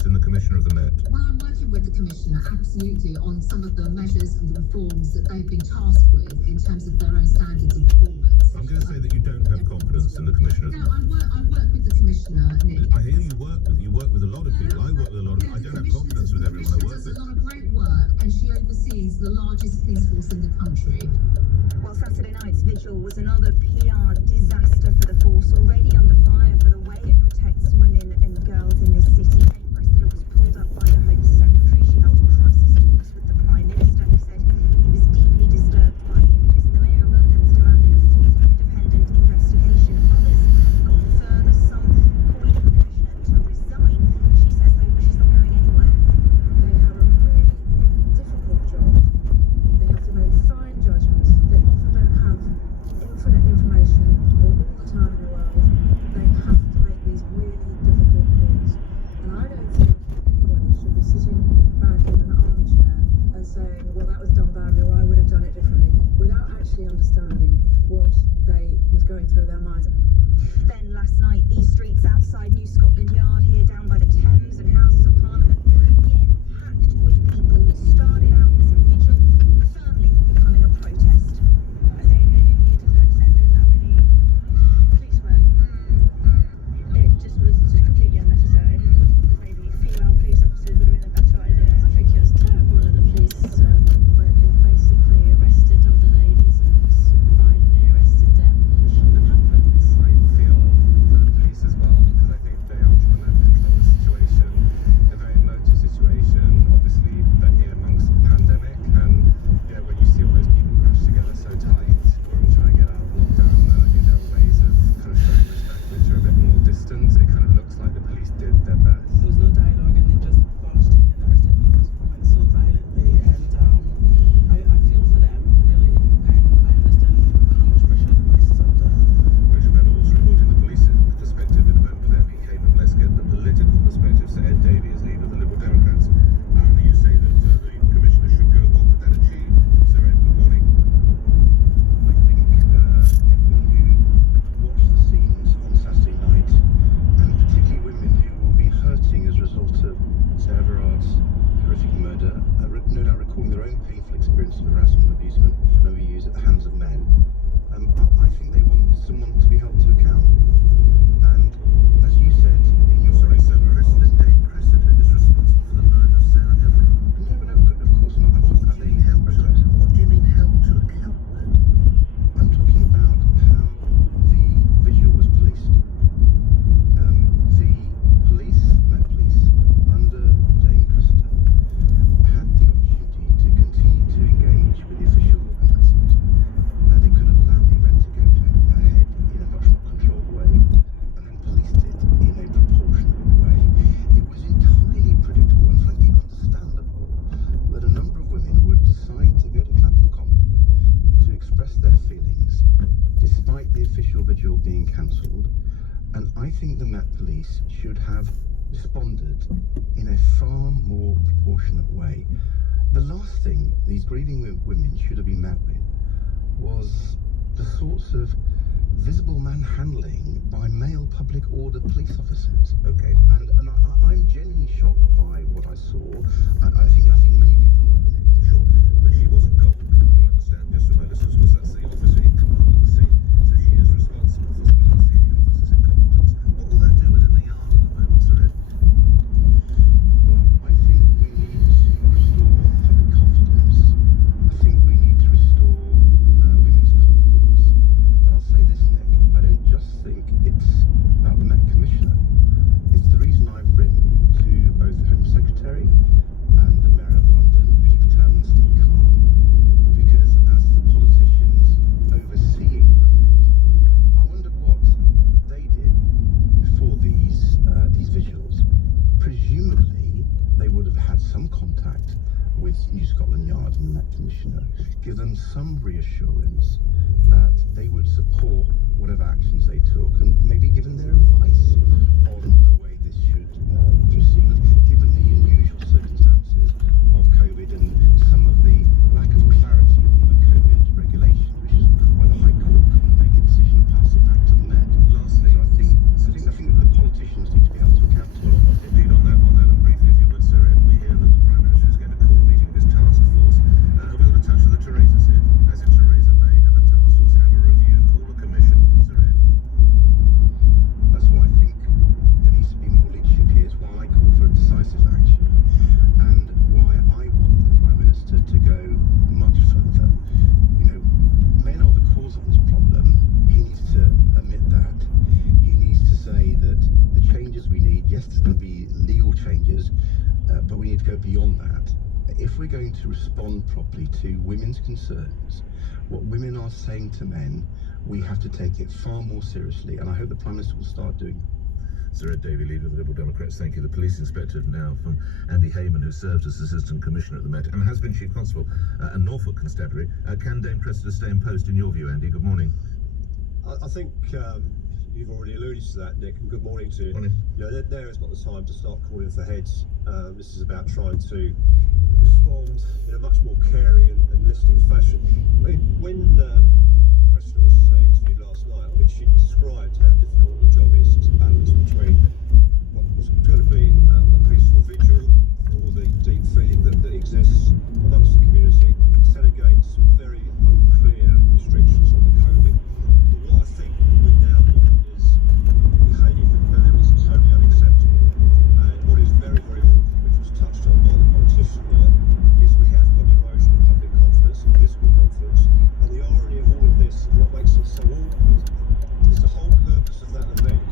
confidence in the Commissioner of the Met? Well, I'm working with the Commissioner, absolutely, on some of the measures and the reforms that they've been tasked with in terms of their own standards of performance. I'm going to say that you don't have confidence in the Commissioner of the Met. No, I work with the Commissioner, Nick. I hear you work with a lot of people. I work with a lot of people. I don't have confidence with everyone I work with. She does a lot of great work, and she oversees the largest police force in the country. Well, Saturday night's vigil was another PR disaster for the force, already under fire for the way it protects women and girls in this city. The President was pulled up by the Home Secretary. She held crisis talks with the Prime Minister, who said he was deeply disturbed by the images. And the Mayor of London's demanded a full independent investigation. Others have gone further, some calling for the Commissioner to resign. She says, though, she's not going anywhere. They have a really difficult job. They have to make fine judgments. They often don't have infinite information or all the time in the world. They have to make these really difficult calls. And I don't think anybody should be sitting back in an armchair and saying, well, that was done badly, or I would have done it differently, without actually understanding what was going through their minds. Then last night, these streets outside New Scotland Yard here down by the Thames and Houses of Parliament were again packed with people. What started out as a vigil, firmly becoming a protest. I think they didn't need to set in that many policemen. It just was completely unnecessary. Maybe female police officers would have been a better idea. I think it was terrible that the police basically arrested all the ladies and violently arrested them. It shouldn't have happened. I feel for the police as well, because I think they are trying to control the situation, a very emotive situation. Obviously, they're here amongst the pandemic, and when you see all those people crash together so tight, we're all trying to get out of lockdown, and I think there are ways of kind of showing respect which are a bit more distant. It kind of looks like the police did their best. There was no dialogue, and they just barged in and arrested people's women so violently. And I feel for them, really, and I understand how much pressure the police is under. Rachel Venables reporting the police perspective in a moment with Emmy Cayman. Let's get the political perspective. So Ed Davey is leader of the Liberal Democrats. You say that the Commissioner should go. What would that achieve? Sir Ed, good morning. I think everyone who watched the scenes on Saturday night, and particularly women who will be hurting as a result of Sarah Everard's horrific murder, no doubt recalling their own painful experience of harassment, abusement, and abuse at the hands of men. I think they want someone to be held to account. And as you said in your President Dame Cressida is responsible for the murder of Sarah Everard. No, of course not. I'm talking about What do you mean held to account then? I'm talking about how the vigil was policed. The police, Met Police, under Dame Cressida, had the opportunity to continue to engage with the official organisers. They could have allowed the event to go ahead in a much more controlled way, and then policed it in a proportionate way. It was entirely predictable and frankly understandable that a number of women would decide to go to Clapham Common to express their feelings despite the official vigil being cancelled, and I think the Met Police should have responded in a far more proportionate way. The last thing these grieving women should have been met with was the sorts of visible manhandling by male public order police officers. Okay. And I'm genuinely shocked by what I saw. I think many people are. Sure, but she wasn't gold. You'll understand, just for my listeners, because that's the officer in command of the scene. So she is responsible for some other senior officers' incompetence. What will that do within the yard at the moment, Sir Ed? Well, I think we need to restore public confidence. I think we need to restore women's confidence. But I'll say this, Nick, I don't just think it's about the Met Commissioner. It's the reason I've written to both the Home Secretary and the Mayor of London, Priti Patel and Steve Khan, because as the politicians overseeing the Met, I wonder what they did before these vigils. Presumably, they would have had some contact with New Scotland Yard and the Met Commissioner, give them some reassurance that they would support whatever actions they took, and maybe given their advice on the way this should proceed, given the unusual circumstances of COVID and some of the lack of clarity on the COVID regulations, which is why the High Court couldn't make a decision and pass it back to the Met. Lastly, So I think that the politicians need to be held to account. Well, indeed, on that brief yes, there's going to be legal changes, but we need to go beyond that. If we're going to respond properly to women's concerns, what women are saying to men, we have to take it far more seriously, and I hope the Prime Minister will start doing that. Sir Ed Davey, leader of the Liberal Democrats, thank you. The police inspector now from Andy Hayman, who served as Assistant Commissioner at the Met and has been Chief Constable at Norfolk Constabulary. Can Dame Cressida stay in post in your view, Andy? Good morning. I think you've already alluded to that, Nick, and good morning to you. Morning. You know, there is not the time to start calling for heads. This is about trying to respond in a much more caring and listening fashion. I mean, when Cressida was interviewed last night, I mean, she described how difficult the job is to balance between what was going to be a peaceful vigil for all the deep feeling that exists amongst the community, set against some very unclear restrictions on the COVID. But what I think we've now got is behaviour that is totally unacceptable. And what is very, very awkward, which was touched on by the politician there, is we have got an erosion of public confidence and political confidence. And the irony of all of this, and what makes it so awkward, is the whole purpose of that event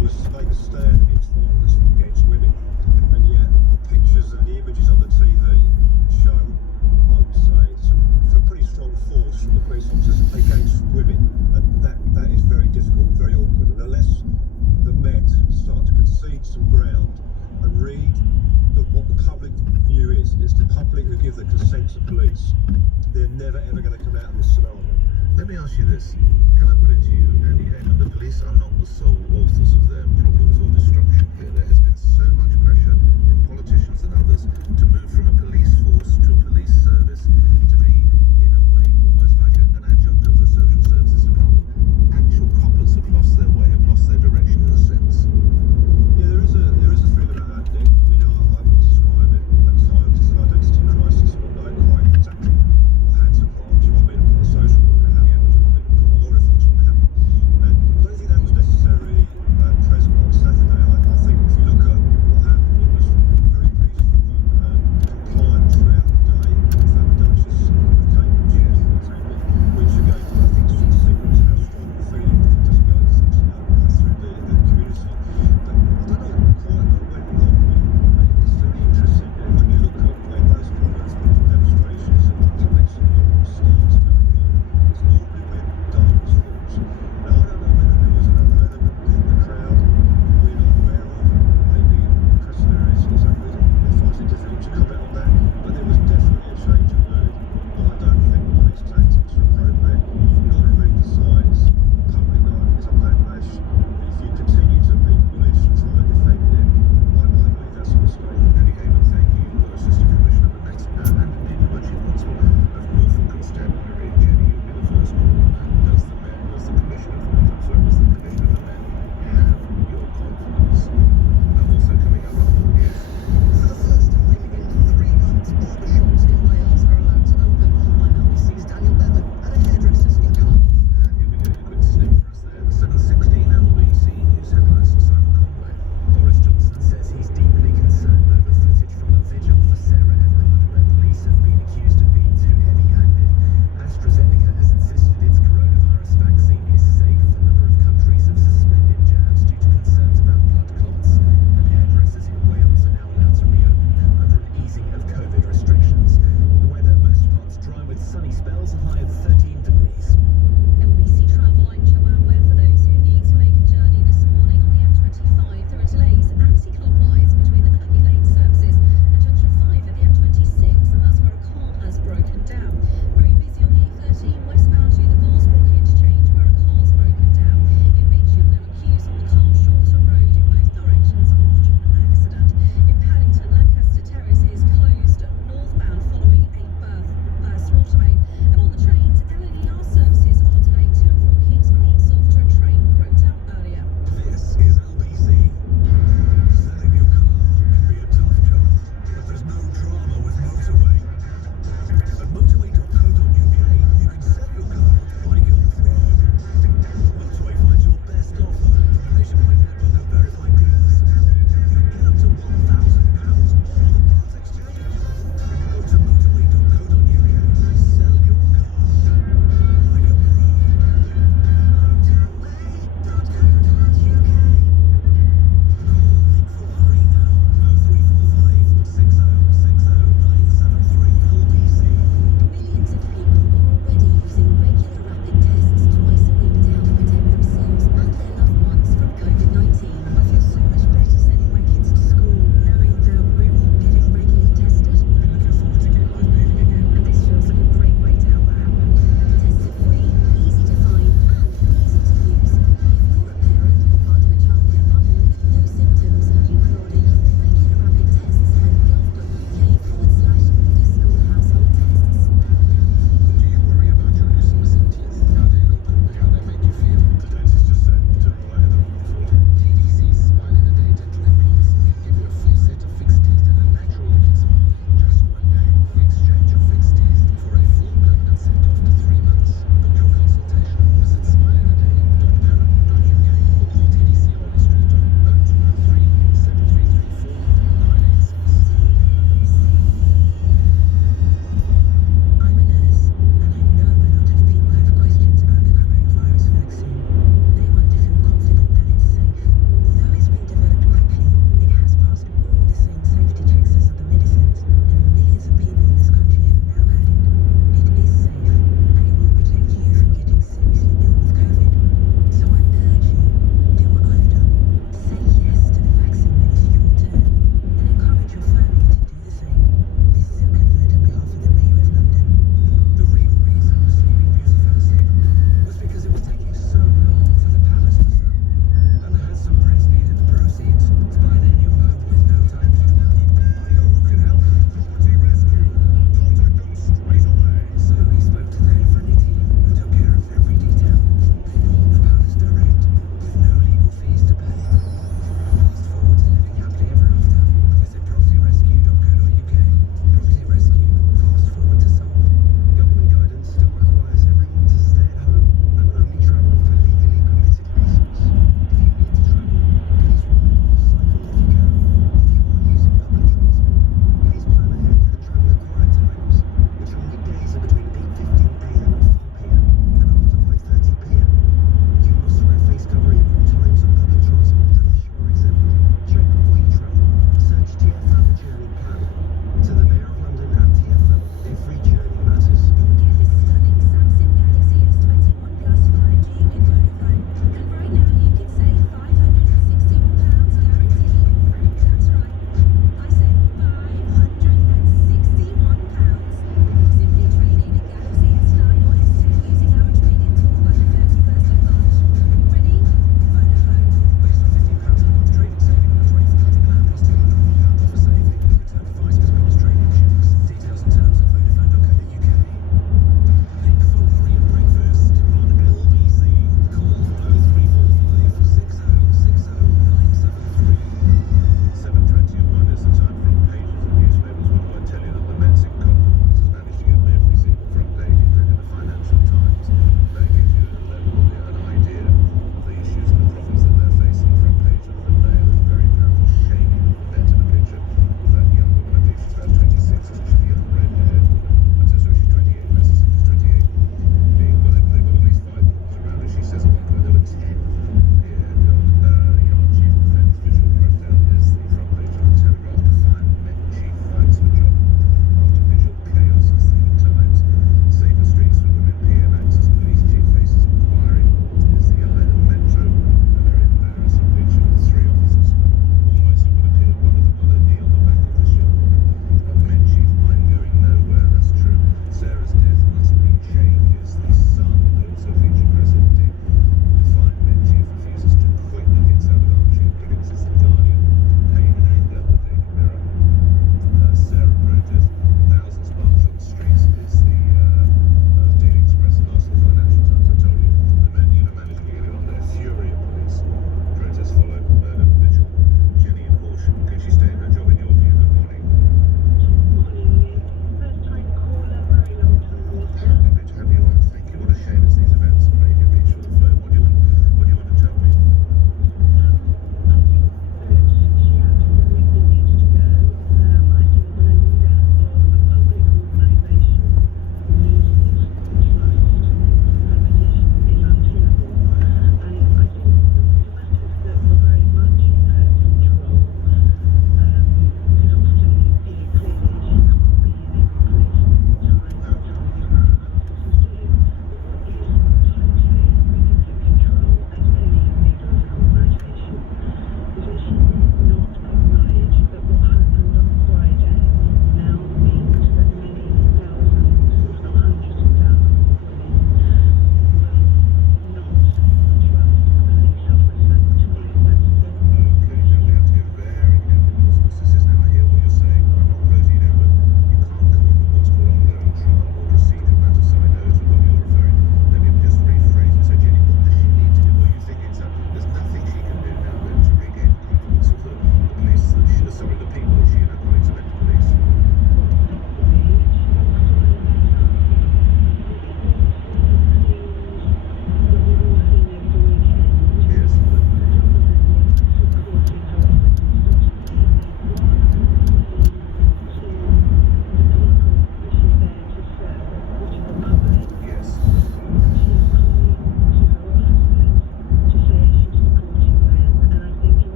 was to make a stand against violence against women. And yet the pictures and the images on the TV show, I would say, some pretty strong force from the police officers against women. And that is very difficult, very awkward. And unless the Met start to concede some ground and read what the public view is, and it's the public who give the consent to police, they're never ever going to come out of this scenario. Let me ask you this. Can I put it to you, Andy Hayman, the police are not the sole authors of their problems or destruction here. There has been so much pressure from politicians and others to move from a police force to a police service to be, in a way, almost like an adjunct of the social services department. Actual coppers have lost their way, have lost their direction in a sense. Yeah, there is a feeling of that, Nick. I mean, I would describe it at times as an identity crisis, not knowing quite exactly what hat to put on. Do you want me to put a social worker hat on? Do you want me to put a law enforcement hat on? And I don't think that was necessarily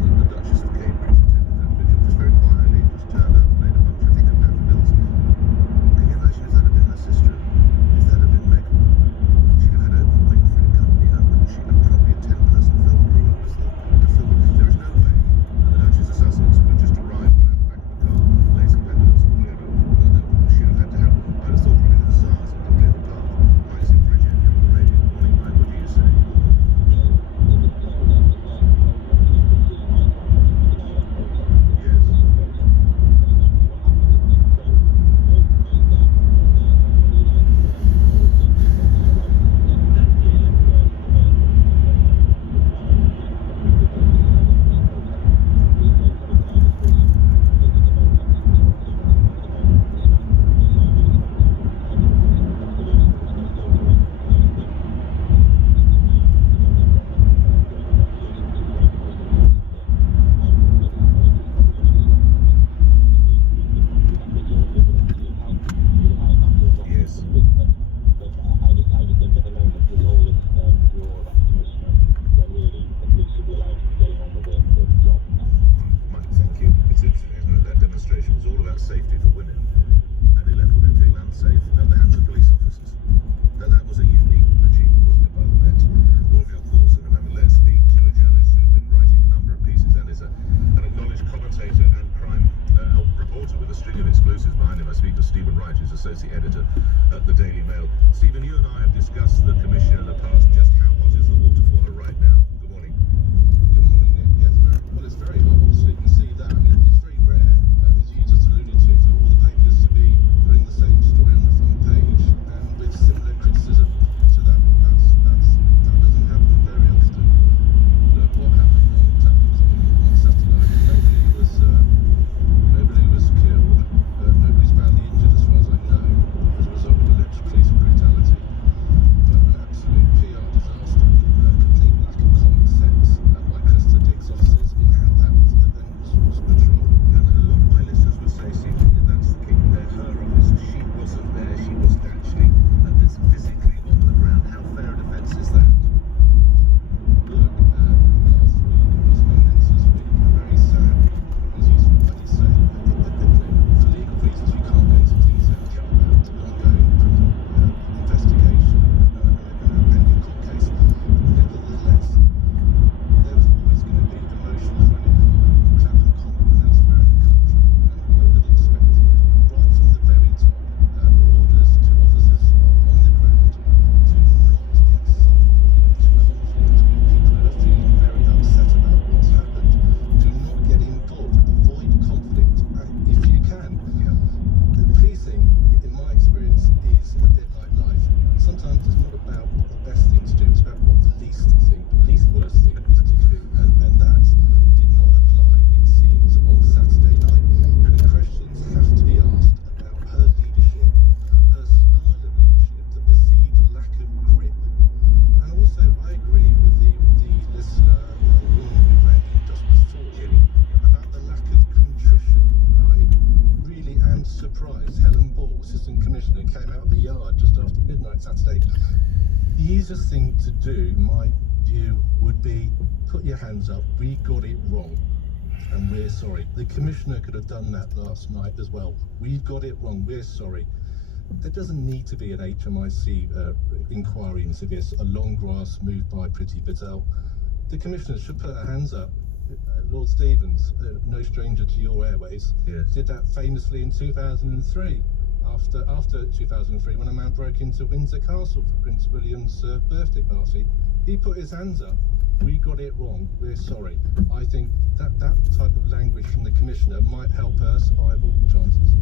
that the Duchess of Cambridge attended that vigil, just very quietly, just turned up, made a bunch, I think, of daffodils. Can you imagine if that had been her sister? If that had been Meghan? She'd have had Oprah Winfrey accompany her, wouldn't she? And probably a 10-person film crew, I would have thought, to film it. There is no way that the Duchess of Sussex would just arrive, got out the back of the car, lay some daffodils, and pull it over. She'd have had to have, I'd have thought probably the hussars would clear the path. Right, it's in Bridget, you're on the radio. Good morning, Mike. What do you say? Safety for women, and they left women feeling unsafe at the hands of police officers. Now that was a unique achievement, wasn't it, by the Met? More of your calls in a moment. Let's speak to a journalist who's been writing a number of pieces and is an acknowledged commentator and crime reporter with a string of exclusives behind him. I speak of Stephen Wright, who's associate editor at the Daily Mail. Stephen, you and I have discussed the Commission in the past. Just how hot is the water for her right now? Good morning. Good morning, Nick. Yeah, it's very hot. Obviously, you can see that. I mean, it's very rare, as you just alluded to, for all the papers to be putting the same story on the front page and with similar criticism. So that doesn't happen very often. Look, what happened on Clapham Common on Saturday night? Nobody was killed. Nobody's badly injured, as far as I know, as a result of alleged police brutality. But an absolute PR disaster. Complete lack of common sense by Cresta Dick's officers in how that event was patrolled. And a lot of my listeners would say, Stephen, that's the key. They're her officer. She wasn't there. She wasn't actually physically on the ground. How fair a defence is that? Look, last week was a momentous week, a very sad week, as you rightly say. For legal reasons, we can't go into detail about the ongoing criminal investigation and pending court case. Nevertheless, there was always going to be emotions running high on Clapham Common and elsewhere in the country. And I would have expected, right from the very top, orders to officers on the ground to not get sucked into conflict with people who are feeling very upset about what's happened. Do not get involved. Avoid conflict if you can. The policing, in my experience, is a bit like life. Sometimes it's not about what the best thing to do, it's about what the least worst thing is to do. And that did not apply, it seems, on Saturday night. And questions have to be asked about her leadership, her style of leadership, the perceived lack of grip. And also, I agree with the listener, woman who rang in just before, about the lack of contrition. I really am surprised. Helen Ball, Assistant Commissioner, came out of the yard just after midnight Saturday. The easiest thing to do, in my view, would be put your hands up. We got it wrong, and we're sorry. The Commissioner could have done that last night as well. We've got it wrong. We're sorry. There doesn't need to be an HMIC inquiry into this, a long grass moved by Priti Patel. The Commissioner should put her hands up. Lord Stevens, no stranger to your airways, Yes. did that famously in 2003. After 2003, when a man broke into Windsor Castle for Prince William's birthday party, he put his hands up. We got it wrong. We're sorry. I think that type of language from the Commissioner might help her survival chances.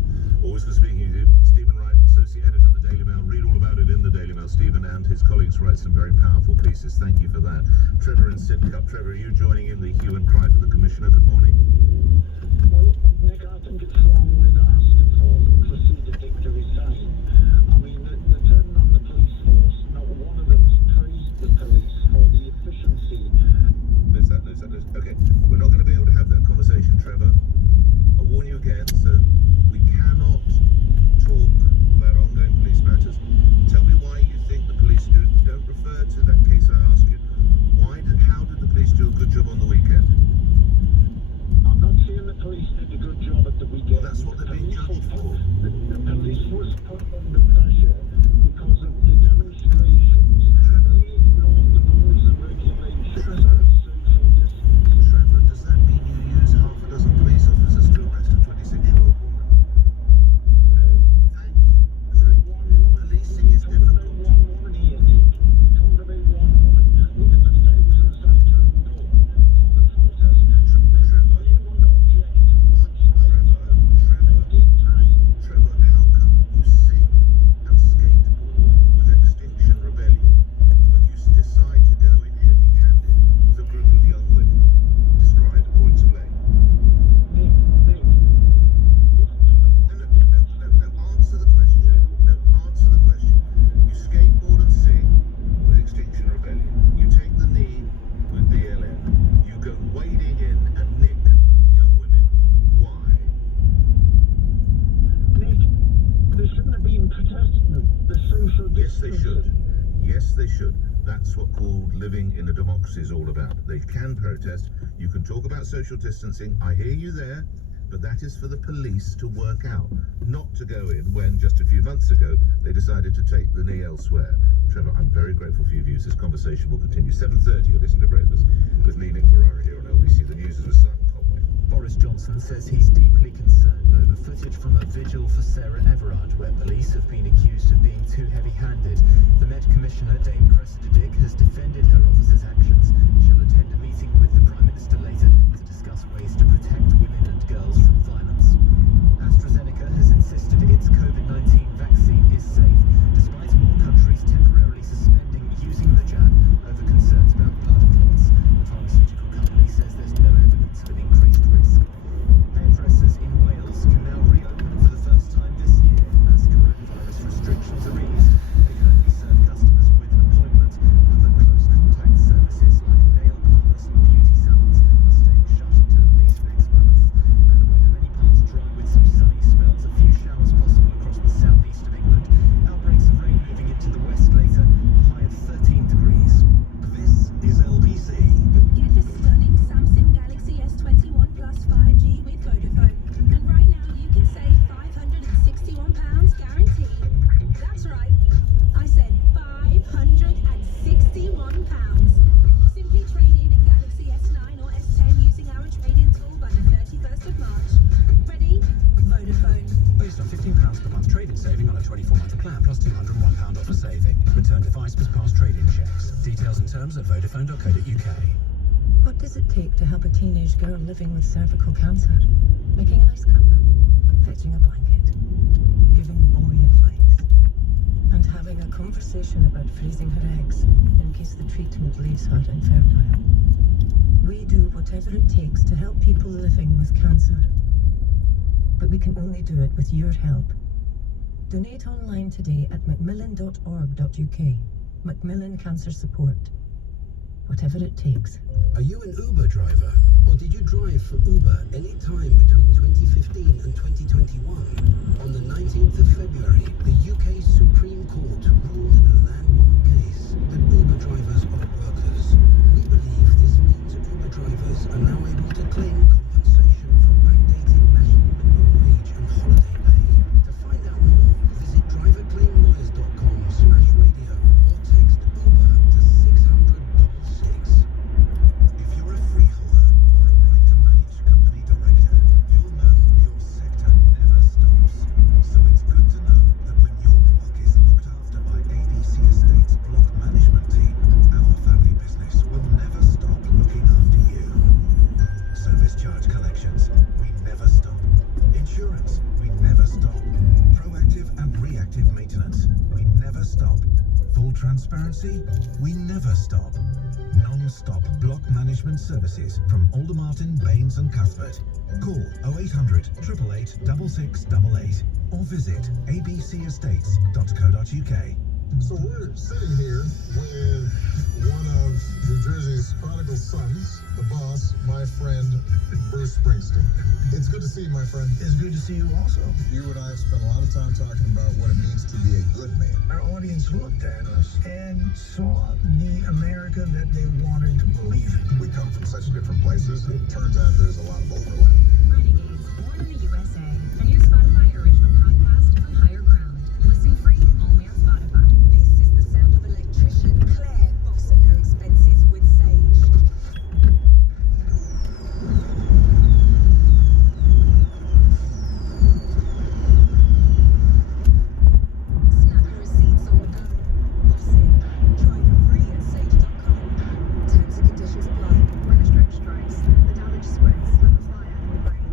Always good speaking to you. Stephen Wright, associate editor at the Daily Mail. Read all about it in the Daily Mail. Stephen and his colleagues write some very powerful pieces. Thank you for that. Trevor in Sidcup. Trevor, are you joining in the hue and cry for the Commissioner? Good morning. Well, Nick, I think it's wrong with asking for Cressida Dick to resign. I mean, they're turning on the police force. Not one of them's praised the police for the efficiency. Lose that. Okay, we're not going to be able to have that conversation, Trevor. I'll warn you again, so we cannot talk about ongoing police matters. Tell me why you think the police don't refer to that case I asked you. How did the police do a good job on the weekend? should. That's what called living in a democracy is all about. They can protest. You can talk about social distancing. I hear you there. But that is for the police to work out, not to go in when just a few months ago they decided to take the knee elsewhere. Trevor, I'm very grateful for your views. This conversation will continue. 7:30, you'll listen to Breakfast with Lee Nick Ferrara here on LBC. The news is with Simon Conway. Boris Johnson says he's deeply concerned over footage from a vigil for Sarah Everard, where police have been accused of being too heavy-handed. The Met Commissioner, Dame Cressida Dick, has defended her officer's actions. She'll attend a meeting with the Prime Minister later to discuss ways to protect women and girls from violence. AstraZeneca has insisted its COVID-19 vaccine is safe, despite more countries temporarily suspending using the jab over concerns about blood clots. The pharmaceutical company says there's no evidence of an increased risk. Hairdressers in Wales can now reopen for the first time this year as coronavirus restrictions are eased. They can only serve customers with an appointment. Other close contact services like nail parlors and beauty salons are staying shut until at least next month. And the weather, many parts dry with some sunny spells, a few showers possible across the southeast of England. Outbreaks of rain moving into the west later, a high of 13 degrees. This is LBC. Get the stunning Samsung Galaxy S21 Plus 5G with Vodafone. And right now you can save £561 guaranteed. That's right. I said £561. Simply trade in a Galaxy S9 or S10 using our trade-in tool by the 31st of March. Ready? Vodafone. Based on £15 per month trade-in saving on a 24-month plan plus £201 off a saving. Return device must pass trade-in checks. Details and terms at vodafone.co.uk. What does it take to help a teenage girl living with cervical cancer? Making a nice cuppa, fetching a blanket, giving boy advice, and having a conversation about freezing her eggs in case the treatment leaves her infertile. We do whatever it takes to help people living with cancer. But we can only do it with your help. Donate online today at macmillan.org.uk. Macmillan Cancer Support. Whatever it takes. Are you an Uber driver? Or did you drive for Uber any time between 2015 and 2021? On the 19th of February, the UK Supreme Court ruled in a landmark case that Uber drivers are workers. We believe this means Uber drivers are now able to claim compensation for backdated national minimum wage and holiday pay. To find out more, visit driverclaimlawyers.com/radio or text Uber to 600-66. If you're a freeholder or a right-to-manage company director, you'll know your sector never stops. So it's good to know that when your block is looked after by ABC Estates Block Management Team, our family business will never stop looking after you. Service charge collections, we never stop. Insurance, we never stop. Proactive and reactive maintenance, we never stop. Full transparency, we never stop. Non-stop block management services from Aldermartin, Baines and Cuthbert. Call 0800 888 6688 or visit abcestates.co.uk. So we're sitting here with one of New Jersey's prodigal sons, the boss, my friend, Bruce Springsteen. It's good to see you, my friend. It's good to see you also. You and I have spent a lot of time talking about what it means to be a good man. Our audience looked at us and saw the America that they wanted to believe in. We come from such different places. It turns out there's a lot of overlap. Renegades, born in the USA. A new Spotify original podcast from Higher Ground. Listen free only on Spotify. This is the sound of electrician Claire bossing her expenses with Sage. Snap your receipts on the go. Bossing. Try for free at sage.com. Terms and conditions apply. When a stroke strikes, the damage spreads like a fire in the brain.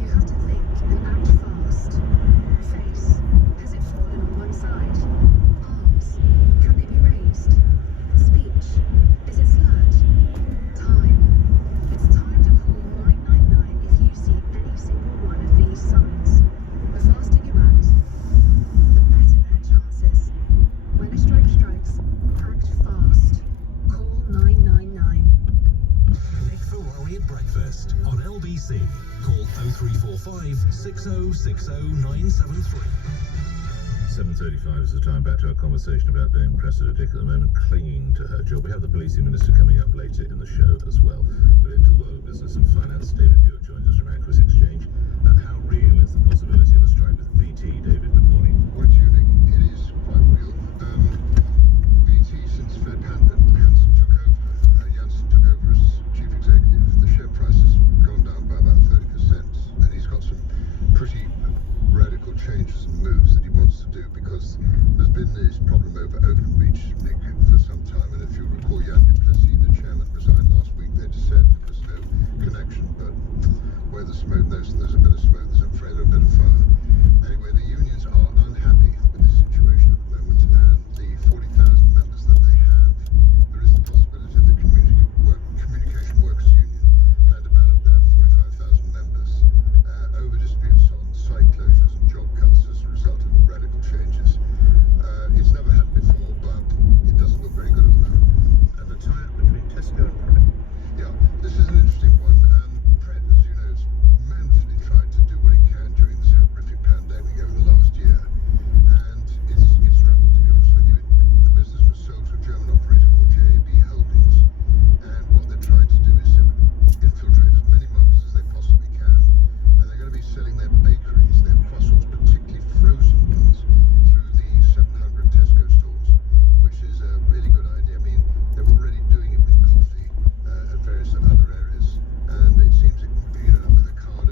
You have to think and act fast. Face. Has it fallen on one side? Arms. Can they be raised? Speech. Is it slurred? Time. It's time to call 999 if you see any single one of these signs. The faster you act, the better their chances. When a stroke strikes, act fast. Call 999. Nick Ferrari at breakfast on LBC. Call 0345 6060 973. 7:35 is the time. Back to our conversation about Dame Cressida Dick at the moment, clinging to her job. We have the policing minister coming up later in the show as well. But into the